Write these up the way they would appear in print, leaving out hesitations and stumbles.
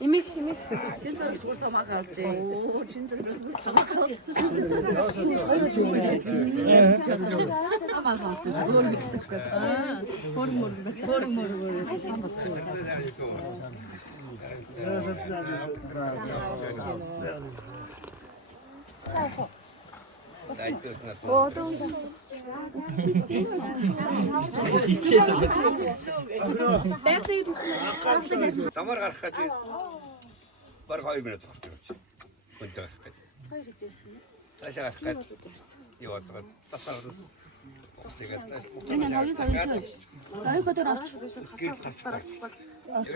이미 진짜로 죽을 더 막았지. 오 진짜로 죽을 더 막았어. Замаар гарахад би баг 2 минут орчих. Гүнтэй гарах гэж. Цаашаа гарах гэж яваад байгаа. Цаашаа тэгээд гэр тасчих.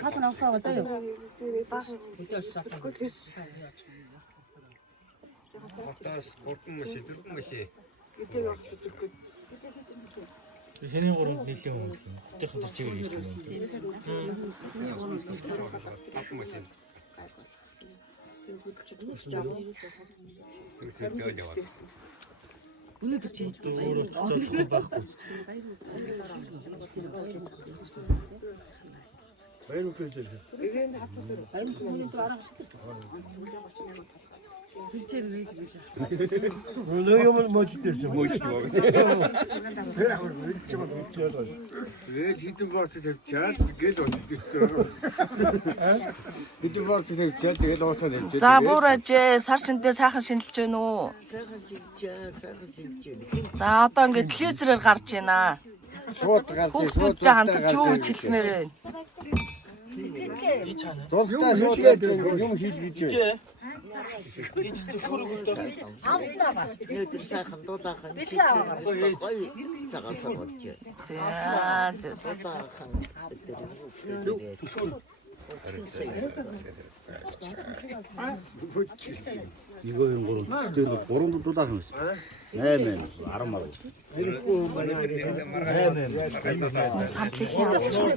하고 나서 와자요. Хотоос 3 маш 4 маш Сэний гурванд нийлэн өмнө. Тэхэн чигээр хийж байна. 오늘도 제일 Өөрөө цоцолох байхгүй. Баяр хүргэж. Нөө юм мочдэрсэн. мөчтэй. Тэгээд хитэн бооц тавьчаад гэл очдчихлоо. Хитэн бооц тавьчаад тэгээд уусаад хэлчихээ. За буураач сар шиндээ сайхан шинэлж байна уу? За одоо ингээд телевизээр гарч байна. Шууд гарч Хүүхдүүдтэй хандаж юу гэж хэлмээр байна? Дуултаа шууд юм хийл гэж. Өдөр сайхан дуудаахан гоё цагаасаа бодчих. За Дуудаахан 이거 형 거로 진짜 보름도 또 다섯 명. 네네. 아름마로. самтлах явуулж за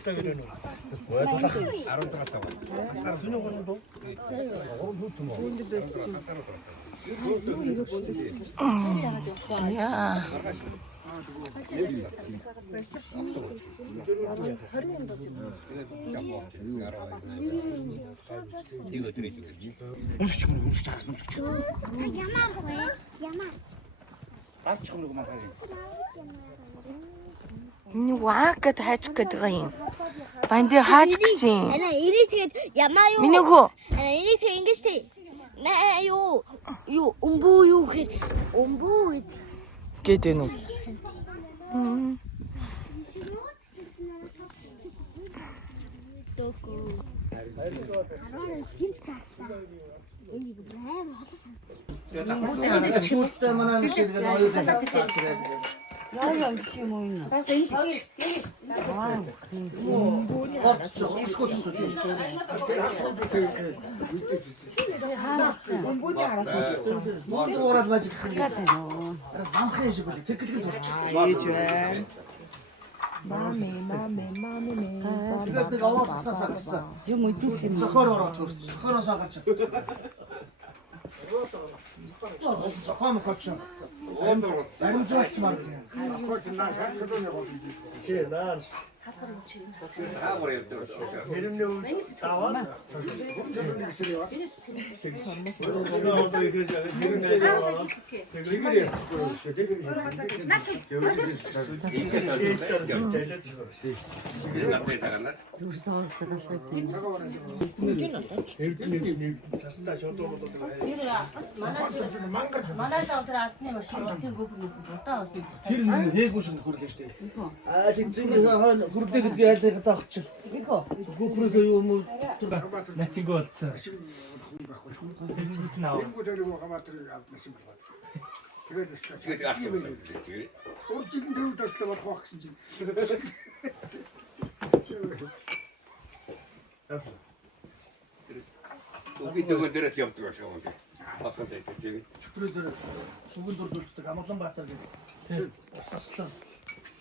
이거 드리죠. энэ ваа гэд хайчих гээд байгаа юм. Банди хааж гисэн. Ана энийг тэгээд ямаа юу? Миний хөө Ана энийг тэгээд ингэж тий. Наа юу өмбөө юу гэхээр өмбөө гэж. гэдэг нь. Току. юм идсэн. Натинг болцсон. Уги дөрөв явдаг ашиг. Баттай тийм. 슈프레들 죽은 돌돌들 아무런 바탈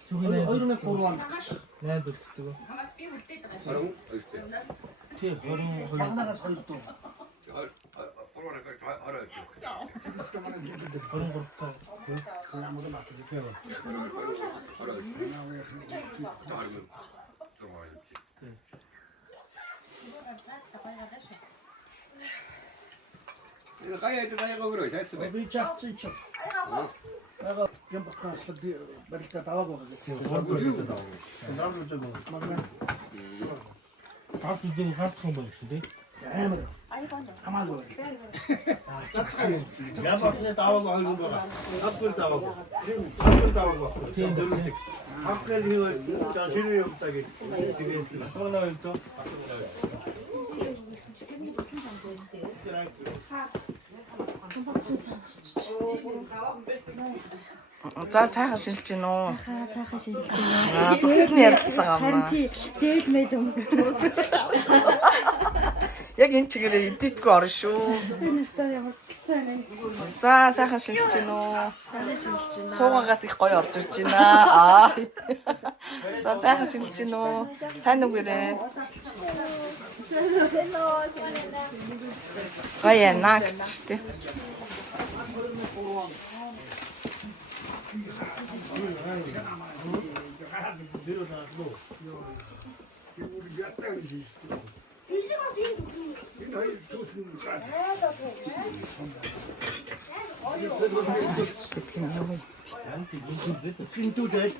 Зүгнээ 얼음에 고루한 найдвардаг. 사람 어디? тий 22. Багнаас хоёрдоо. 얼마나 알아요. 23 таа. 이거 가야 돼, 가야 그래. 됐어. Би чагцсан ч. Ага юм бахаас би барилта таваг байгаа. Тав зүг хаасах юм байна гэсэн тий. Амар. Хамаагүй. Ямарны даваг хоёрын байгаа. Хаппер даваг. Хаппер даваг байна. Тийм дөрөвдөг. Хаппер хийвэл за шинэ юм таг тэгээд Соолоо юм доо. За сайхан шилж гин үү? Сайхан шилжиж байна. Аа, бусд нь ярьцлага амнаа. Дээд мэйл хүмүүс. Яг энэ чигээрээ идэтгүй орно шүү. Энэ өстөө ямар хэцүү байна. За сайхан шилж гин үү? Сайхан шилжиж байна. Суугаагаас их гоё орж ирж байна. Аа. За сайхан шилж гин үү? Сайн үгээрээ. Гоё яана гэж тий. Хинтүүдэл.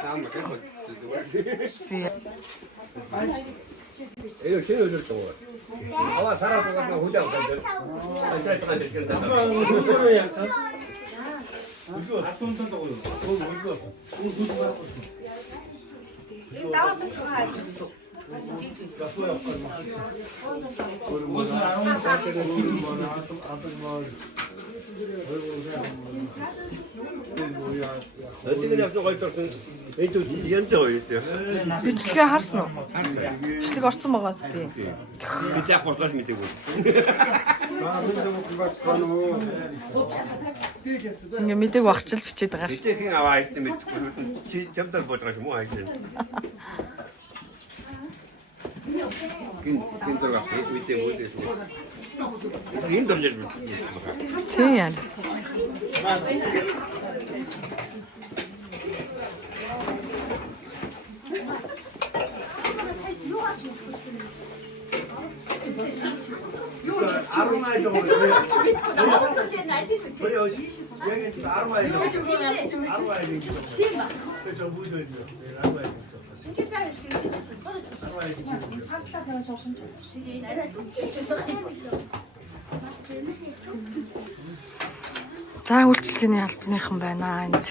다음 거 이거 제일 어쩔 거. 아마 살아도 가면 후대하고 간다. 누구를 했어? 이거 어떤 ತಂ다고요? 이거. 어떻게 내가 또 가있다. 에이도 연대가 있어요. Бичлэгээ харсан уу? Бичлэг орсон байгаас тий. 그때 아까 미 되고. Ингээ мэдээг багчл бичээд байгаа шүү. 그때 그냥 와 있다 밑에 점들 보더라고 뭐 하이든. 긴 들어가 밑에 뭐 있어. 긴 들려. Тий яа. 아로마이도 여기 아로마이도 저 무도 아로마이도 За үйлчлэгээний албаныхан байна энд.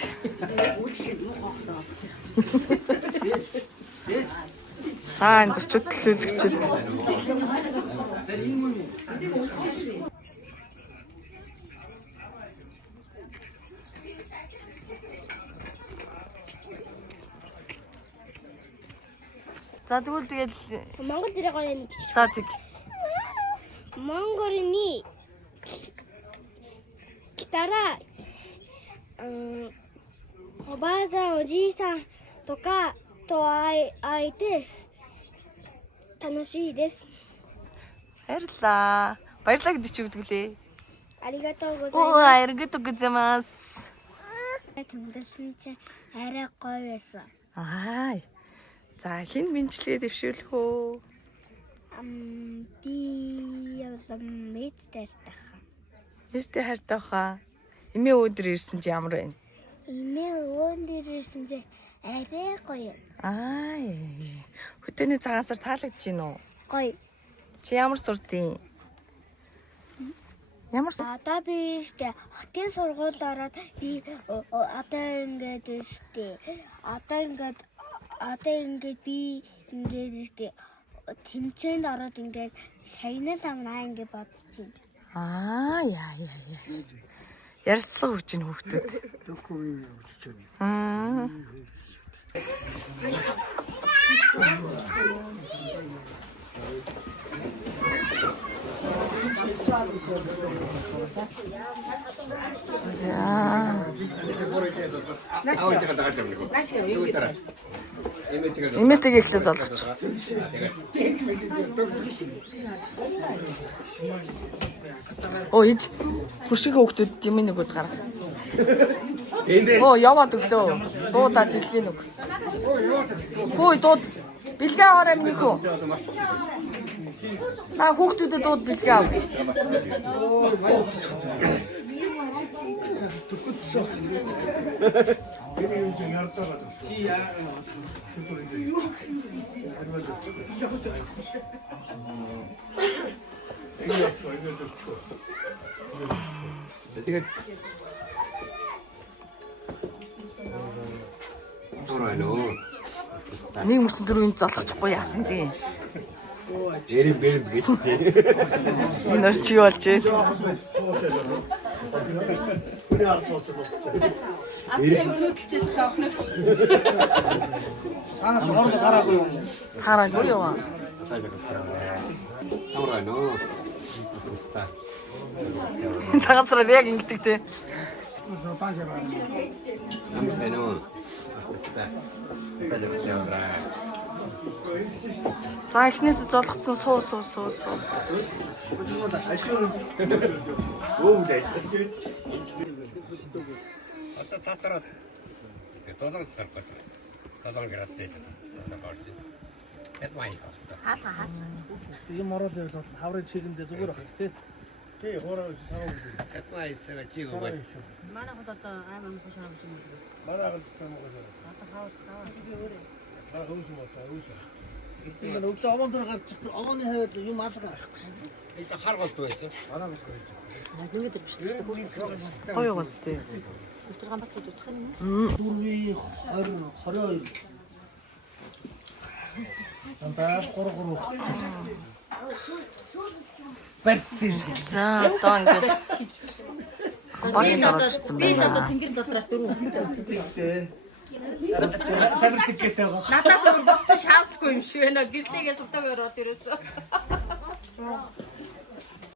За энэ зочид төлөөлөгчд. За тэгвэл тэгэл Монгол дээр гоё нэг. за тэг. Монголын гитара обаазаおじいさんとかと会えて楽しいです。 Баярлаа. Баярлаа гэдэг чи юу гэдэг лээ? ありがとうござい Оо, ます。 аригато гозэмас. Тэмдэглэсэн чинь арай гоё байсан. Аа. За хин бинчлээ дэвшүүлэх үү? Би мэдтэй тахаа. Ястэй хайртай хаа. Эмээ өөдөр ирсэн чи ямар байна? Имээ өндөр ирсэн чинь арай гоё. Аа. Хөтөний цагаансаар таалагдж гин үү? Гоё. Чи ямар сурдیں۔ Ямар Одоо би штэ хотын сургуульд ороод би одоо ингээд штэ одоо ингээд би ингээд штэ тэмцээнд ороод ингээд шагнал амнаа ингээд бодчихин. Аа яа. Ярилцлага өгч ин хүүхдүүд. Аа. За. Имэтэг ихлээс олгоч. Оо ич хуршиг хөөхтүүд юм нэг удаа гарга. Оо яваад өглөө. Дуудаад бэлгийн үг. Хөөе дууд бэлгээ аваарай минь хөө. Наа хөөхтүүдэд дууд бэлгээ ав. Тэгээд Турайно. Нэг мөсөн дөрөв залхахгүй яасан тий. Эри бэрд гээтэй. Энэ чи болж ээ. Цаана ч хоорондоо гараагүй юм. Хараагүй юу? Турайно. Цагаасраа яг ингэдэг тий. Амсайно. За эхнээс золгоцсон суу. Одоо цаасараад долоон сар гэж. Долоон градус дээр. Эд май. Ийм ороод явал хаврын чигэндээ зүгээр байх тий. Тий, хоороо сав. Эд май сэвэ чиг өгөө. Манай хот одоо аймаг хөш харж юм. Мараагаад тамгаас. Одоо хаваад таа. Хөөс мотоо хөөс. Энэ өглөө овон дээр гарч овооны хавьд юм алгаа. Энд харгалт байсан. Нэг дээр биш дээ. Гоё гоц тий. Өтөргөн батгууд утсан юм. 4-22. Антаа 3. Барьцсан. За одоо ингээд багийн ороод ирсэн Би одоо байна. тэнгэр задраач 4. Тамир тикэтэй байгаа. Надаас өөр бостой шансгүй юм шиг байна. Гэртээгээ сувтаг ороод ирээсөө.